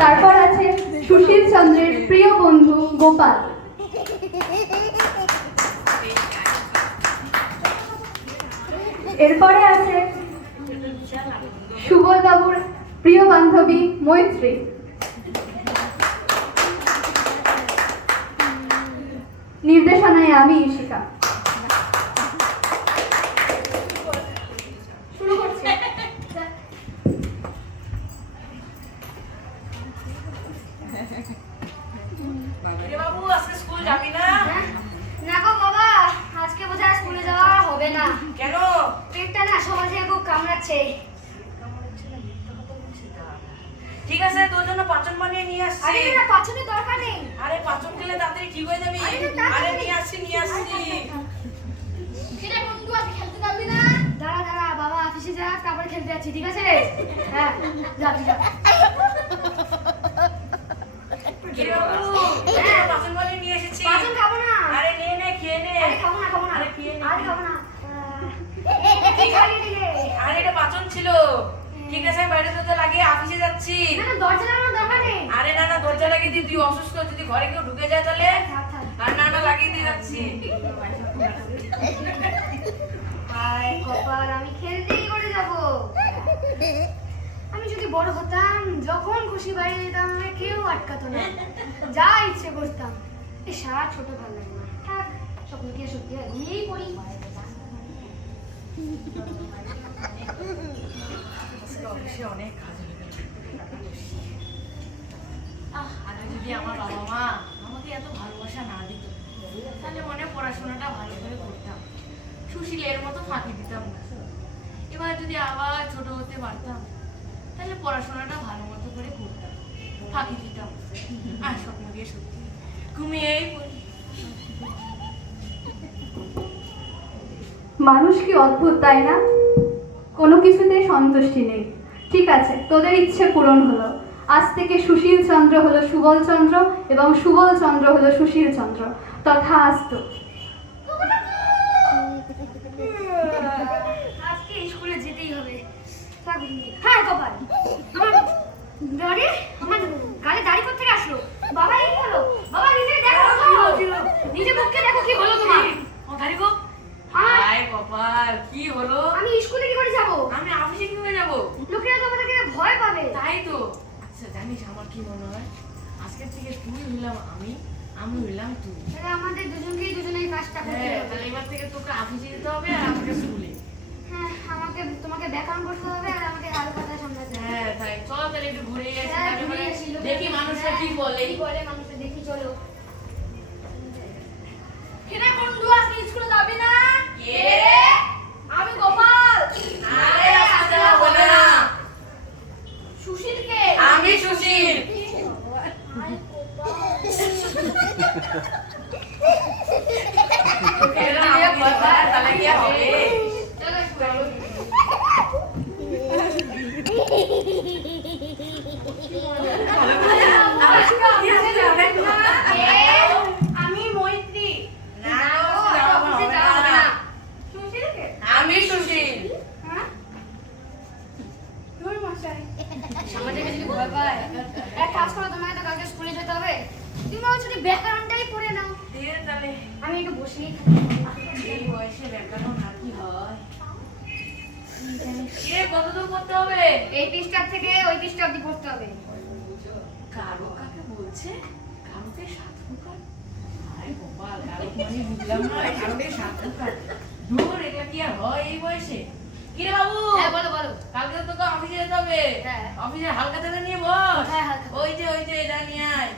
তারপর আছে সুশীল চন্দ্রের প্রিয় বন্ধু গোপাল। এরপরে আছে সুবল বাবুর প্রিয় বান্ধবী মৈত্রী। নির্দেশনায় আমি ঈশিকা। শুরু করছি। বাবু আজকে স্কুল যাবি না? না গো বাবা, আজকে বোধহয় স্কুলে যাওয়া হবে না। কেন? পেটটা না সকাল থেকে খুব কামড়াচ্ছে। ঠিক আছে, তোর জন্য পাচন বানিয়ে নিয়ে আসছি। আরে না, পাচনের দরকার নেই। আরে পাচন খেলে তাড়াতাড়ি ঠিক হয়ে যাবি। আরে নিয়ে আসছি। সেটা বন্ধু, আজ খেলতে যাবি না? দাঁড়া দাঁড়া, বাবা অফিসে যাক, তারপরে খেলতে যাচ্ছি, ঠিক আছে? হ্যাঁ, যাবি যা। কি বাবু? পাচন বানিয়ে নিয়ে এসেছি। পাচন খাবো না। আরে নে খেয়ে নে। আরে খাবো না। আরে খেয়ে নে। আরে খাবো না। কি খাবি দিলে? আরে এটা পাচন ছিল। ঠিক আছে, আমি বাইরে দরজা লাগিয়ে অফিসে যাচ্ছি। না না, দরজা লাগানোর দরকার নেই। আরে না দরজা লাগিয়ে দিই, তুই অসুস্থ, যদি ঘরে কেউ ঢুকে যায় তাহলে। থাক। আর না লাগিয়ে দিয়ে যাচ্ছি। হায় কপাল, আমি খেলতেই করে যাব। আমি যদি বড় হতাম, যখন খুশি বাইরে যেতাম, আমাকে কেউ আটকাতো না, যা ইচ্ছে করতাম। এই সারা ছোট ভালো লাগে না। থাক, স্বপ্ন কি আর সত্যি হয়? ঘুমিয়েই পড়ি। অফিসে অনেক কাজ হয়ে গেল। আগে যদি আমার বাবা মা আমাকে এত ভালোবাসা না দিত, তাহলে মনে পড়াশোনাটা ভালো করে করতাম, সুশীলের মতো ফাঁকি দিতাম না। এবার যদি আবার ছোট হতে পারতাম, তাহলে পড়াশোনাটা ভালো মতো করে করতাম, ফাঁকি দিতাম। আর স্বপ্ন দিয়ে সত্যি ঘুমিয়েই পড়ি। মানুষ কি অদ্ভুত, তাই না? কোনো কিছুতেই সন্তুষ্টি নেই। ঠিক আছে, তোদের ইচ্ছে পূরণ হলো। আজ থেকে সুশীল চন্দ্র হলো সুবল চন্দ্র এবং সুবল চন্দ্র হলো সুশীল চন্দ্র। তথাস্তু। আজকে স্কুলে যেতেই হবে। হ্যাঁ কপাল, আমার গালে দাড়ি কোথা থেকে আসলো? বাবা এই হলো, বাবা নিজে দেখো, নিজে মুখে দেখো কি হলো তোমার। গাড়ি গো। হায় কপাল, কি হলো? আমি স্কুলে কি করে যাব? আমি অফিসে কিভাবে যাবো? লোকেরা তো আমাদেরকে ভয় পাবে। তাই তো। আচ্ছা জানিস আমার কি মনে হয়, আজকের থেকে তুই হইলাম আমি হইলাম তুই। তাহলে আমাদের দুজনেই কাজটা করতে হবে। তাহলে এবার থেকে তোকে অফিসে যেতে হবে আর আমাকে স্কুলে। হ্যাঁ, তোমাকে ব্যাকরণ করতে হবে আর আমাকে আলু কথা সামলাতে হবে। হ্যাঁ তাই, চলো তাহলে একটু ঘুরে আসি, হ্যাঁ, তারপরে ঘুরে আসি, লোকেরা দেখি মানুষরা কি বলে। কি বলে মানুষরা, দেখি চলো। কিরে বন্ধু, আজকে স্কুলে যাবি না? কে? আমি গোপাল। আরে আজকে হবে না। সুশীল কে? আমি সুশীল। আরে গোপাল। এরা নিয়ে কথা তাহলে কি হবে? চলো চলো। আমি মৈত্রী। না, অফিসে যাওয়া হবে না। সুশীল কে? আমি সুশীল। হ্যাঁ? ধুর মশাই। আমাদেরকে যদি ভয় পায়, এক কাজ করো, তোমাকে তো কালকে স্কুলে যেতে হবে। তুমি বলছো যদি ব্যাকরণটাই পড়ে নাও। দিয়ে তাহলে আমি একটু বসেই এই বয়সে ব্যাকরণ আর কি হয়? কে কতদূর করতে হবে? এই পৃষ্ঠার থেকে ওই পৃষ্ঠা অব্দি পড়তে হবে। কারো কাকে বলছে? কারোকে সাত ফুকার? আরে গোপাল, কারো মানে বুঝলাম না, কারোকে সাত ফুকার। ধুর, এটা কি আর হয় এই বয়সে? কিরে বাবু? হ্যাঁ বলো বলো। কালকে তো তোকে অফিসে যেতে হবে। হ্যাঁ। অফিসে হালকা তেলে নিয়ে বস। হ্যাঁ, হালকা। ওই যে এটা নিয়ে আয়।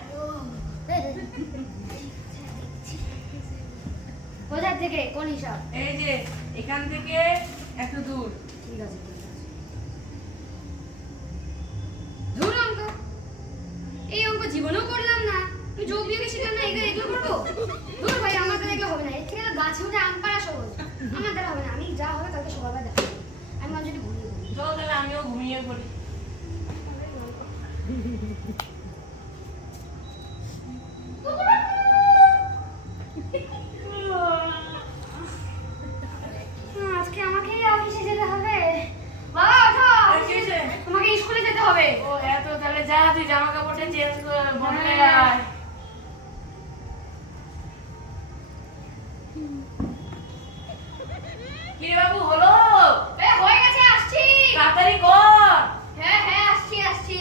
কোথা থেকে কোন হিসাব? এই যে এখান থেকে এত দূর। ঠিক আছে। ধুর অঙ্ক, এই অঙ্ক জীবনেও করলাম না। আমি যোগ বিয়োগে শিখলাম না, এগুলো করবো? ধুর ভাই, আমার দ্বারা এগুলো হবে না। এর থেকে তো গাছে উঠে আম পাড়া সহজ। আমার দ্বারা হবে না। আমি যা হবে কালকে সকালবেলা দেখা যাবে। আমি অলরেডি ঘুমিয়ে পড়ি। চল তাহলে আমিও ঘুমিয়ে পড়ি। আজকে আমাকেই অফিসে যেতে হবে। বাবা ওঠো, কি হয়েছে? তোমাকে স্কুলে যেতে হবে। ও এত তাহলে যা তুই জামা কাপড়টা চেঞ্জ করে বদলে আয়। কি রে বাবু হলো? হয়ে গেছে, আসছি। তাড়াতাড়ি কর। হ্যাঁ হ্যাঁ, আসছি আসছি।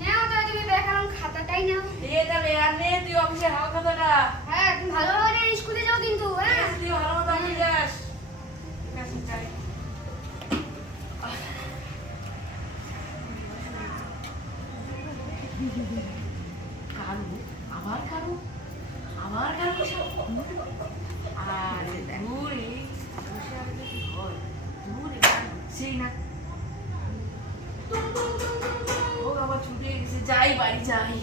নাও তাহলে তুমি ব্যাকরণ খাতাটাই নাও। দিয়ে যাবে আর নে তুই অফিসের হাল খাতাটা। হ্যাঁ, তুমি ভালোভাবে স্কুলে যাও কিন্তু, হ্যাঁ? তুই ভালো মতো অফিসে যাস। ঠিক আছে, যাই। কারু, আবার কারু, আবার কারু সব। আর দূর এই বসে আর কি হয়? দূর এবার হচ্ছেই না। ও আবার ছুটে গেছে, যাই বাড়ি যাই।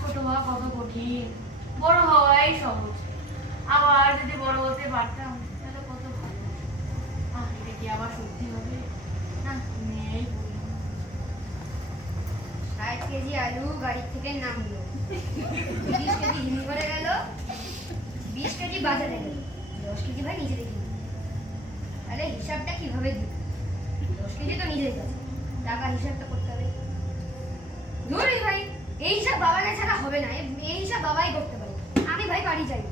ছোট হওয়া কত কঠিন, বড় হওয়াই সহজ। আবার যদি বড় হতে পারতাম তাহলে কত ভালো। এটা কি আবার সত্যি হবে? না, নেই বলি। 60 কেজি আলু গাড়ি থেকে নামলো, 30 কেজি হিমঘরে গেল, 20 কেজি বাজারে গেল, 10 কেজি ভাই নিজে রেখে দিল। তাহলে হিসাবটা কিভাবে দিই? 10 কেজি তো নিজের কাছে, টাকা হিসাবটা করতে হবে। ধরি ভাই, এই হিসাব বাবাকে ছাড়া হবে না, এই হিসাব বাবাই করতে পারে। আমি ভাই বাড়ি যাই।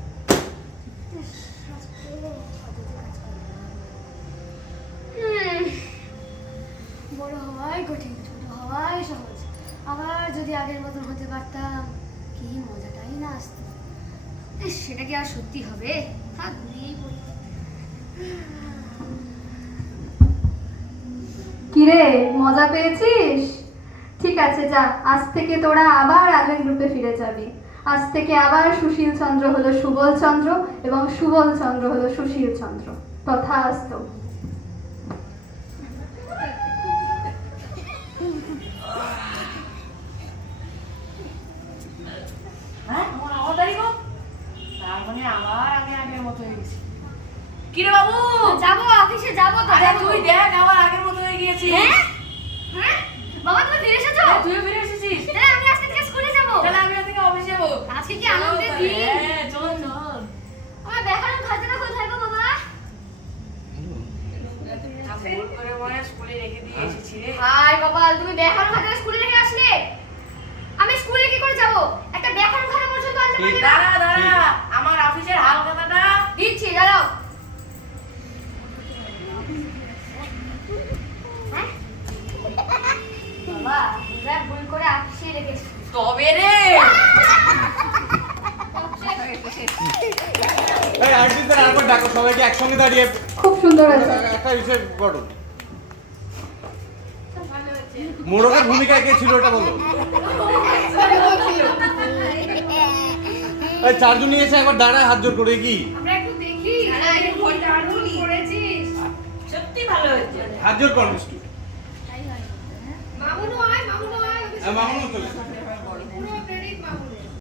বড় হওয়াই কঠিন, ছোট হওয়াই সহজ। আবার যদি আগের মতন হতে পারতাম, কি মজাটাই না আসতো। সেটা কি আর সত্যি হবে? হ্যাঁ, ঘুরিয়েই পড়ি। কিরে, মজা পেয়েছিস? ঠিক আছে, যা, আজ থেকে তোরা আবার আগের গ্রুপে ফিরে যাবি। আজ থেকে আবার সুশীল চন্দ্র হলো সুবল চন্দ্র এবং সুবল চন্দ্র হলো সুশীল চন্দ্র। তথাস্তু। হ্যাঁ, আমার আবার দাঁড়িয়ে গো। তার মানে আবার আমি আগের মতো হয়ে গেছি। কি রে বাবু? যাবো, অফিসে যাবো তো। আরে যাবো। তুই দেখ আবার আগের মতো হয়ে গিয়েছিস। হ্যাঁ? হ্যাঁ? বাবা, তুমি ফিরে এসেছো? হ্যাঁ, তুইও ফিরে এসেছিস। তাহলে আমি আজকে থেকে স্কুলে যাবো। তাহলে আমি আজকে অফিসে যাবো। আজকে কি আনন্দের দিন। হ্যাঁ, চল চল। আমার ব্যাকরণ খাতাটা কোথায় গো বাবা? ভুল করে মনে হয় স্কুলে রেখে দিয়ে এসেছি রে। হায় কপাল, তুমি ব্যাকরণ খাতাটা স্কুলে রেখে আসলে। আমি স্কুলে কি করে যাবো? একটা ব্যাকরণ খাতা পর্যন্ত আনতে পারলি না। দাঁড়া দাঁড়া, আমার অফিসের হাল খাতাটা দিচ্ছি, দাঁড়াও। হ্যাঁ? বাবা, এবার ভুল করে অফিসে রেখে এসেছি। তবে রে। এই আর্টিস্টদের আরেকবার ডাকো, সবাইকে একসঙ্গে দাঁড়িয়ে খুব সুন্দর আছে। একটা বিষয় করো। মোড়কের ভূমিকায় কে ছিল ওটা বলো। এই চারজনই এসে একবার দাঁড়ায় হাত জোর করে কি আমরা একটু দেখি। দারুণ করেছিস। সত্যি ভালো হয়েছে। হাত জোর কর মিষ্টু। মামুনও আয়, মামুনও আয়। মামুনও চলে এসো।